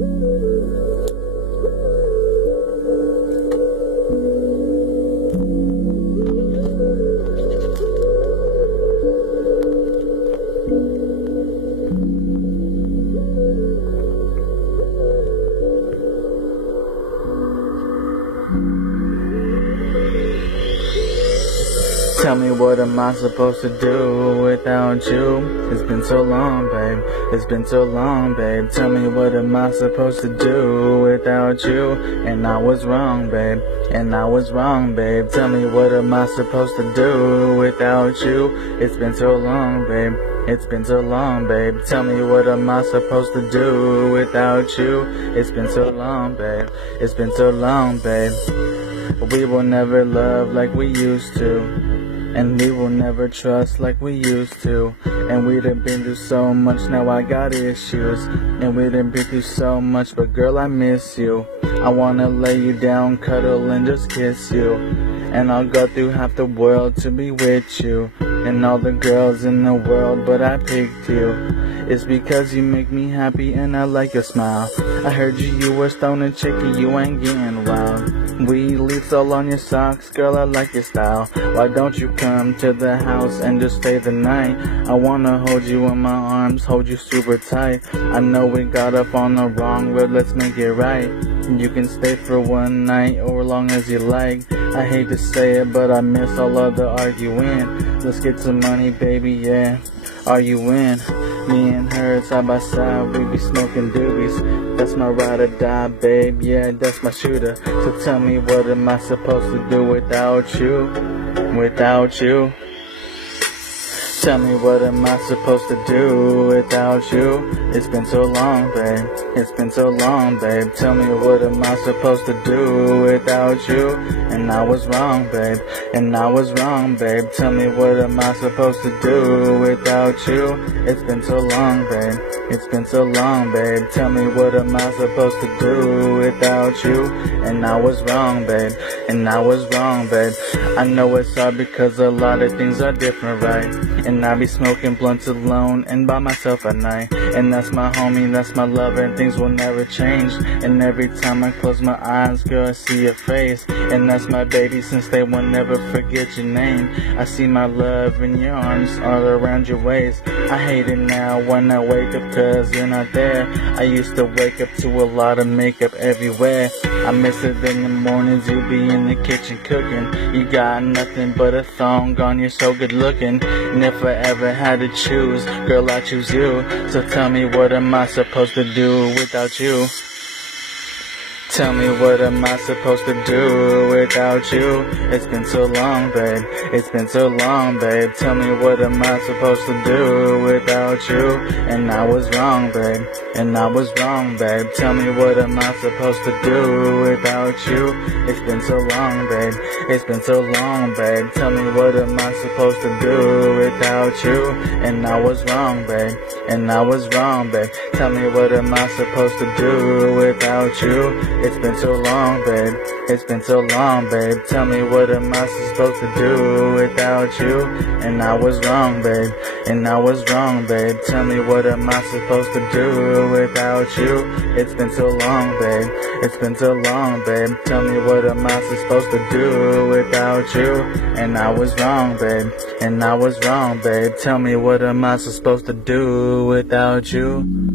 Tell me what am I supposed to do without you? It's been so long, babe. It's been so long, babe. Tell me what am I supposed to do without you? And I was wrong, babe. And I was wrong, babe. Tell me what am I supposed to do without you? It's been so long, babe. It's been so long, babe. Tell me what am I supposed to do without you? It's been so long, babe. It's been so long, babe. We will never love like we used to. And we will never trust like we used to. And we done been through so much, now I got issues. And we done been through so much, but girl, I miss you. I wanna lay you down, cuddle, and just kiss you. And I'll go through half the world to be with you. And all the girls in the world, but I picked you. It's because you make me happy and I like your smile. I heard you were stoning chicken, you ain't getting wild. We leaves all on your socks, girl, I like your style. Why don't you come to the house and just stay the night? I wanna hold you in my arms, hold you super tight. I know we got up on the wrong road, let's make it right. You can stay for one night or as long as you like. I hate to say it, but I miss all of the arguing. Let's get some money, baby, yeah. Are you in? Me and her side by side, we be smoking doobies. That's my ride or die, babe, yeah, that's my shooter. So tell me what am I supposed to do without you? Without you? Tell me what am I supposed to do without you? It's been so long, babe. It's been so long, babe. Tell me what am I supposed to do without you? And I was wrong, babe. And I was wrong, babe. Tell me what am I supposed to do without you? It's been so long, babe. It's been so long, babe. Tell me what am I supposed to do without you? And I was wrong, babe. And I was wrong, babe. I know it's hard because a lot of things are different, right? And I be smoking blunts alone and by myself at night. And that's my homie, that's my lover, and things will never change. And every time I close my eyes, girl, I see your face. And that's my baby, since they will never forget your name. I see my love in your arms, all around your waist. I hate it now when I wake up cause you're not there. I used to wake up to a lot of makeup everywhere. I miss it in the mornings, you be in the kitchen cooking. You got nothing but a thong on, you're so good looking. And if I ever had to choose, girl, I choose you. So tell me what am I supposed to do without you? Tell me what am I supposed to do without you? It's been so long, babe. It's been so long, babe. Tell me what am I supposed to do without you? And I was wrong, babe. And I was wrong, babe. Tell me what am I supposed to do without you? It's been so long, babe. It's been so long, babe. Tell me what am I supposed to do without you? And I was wrong, babe. And I was wrong, babe. Tell me what am I supposed to do without you? It's been so long, babe. It's been so long, babe. Tell me what am I supposed to do without you? And I was wrong, babe. And I was wrong, babe. Tell me what am I supposed to do without you? It's been so long, babe. It's been so long, babe. Tell me what am I supposed to do without you? And I was wrong, babe. And I was wrong, babe. Tell me what am I supposed to do without you?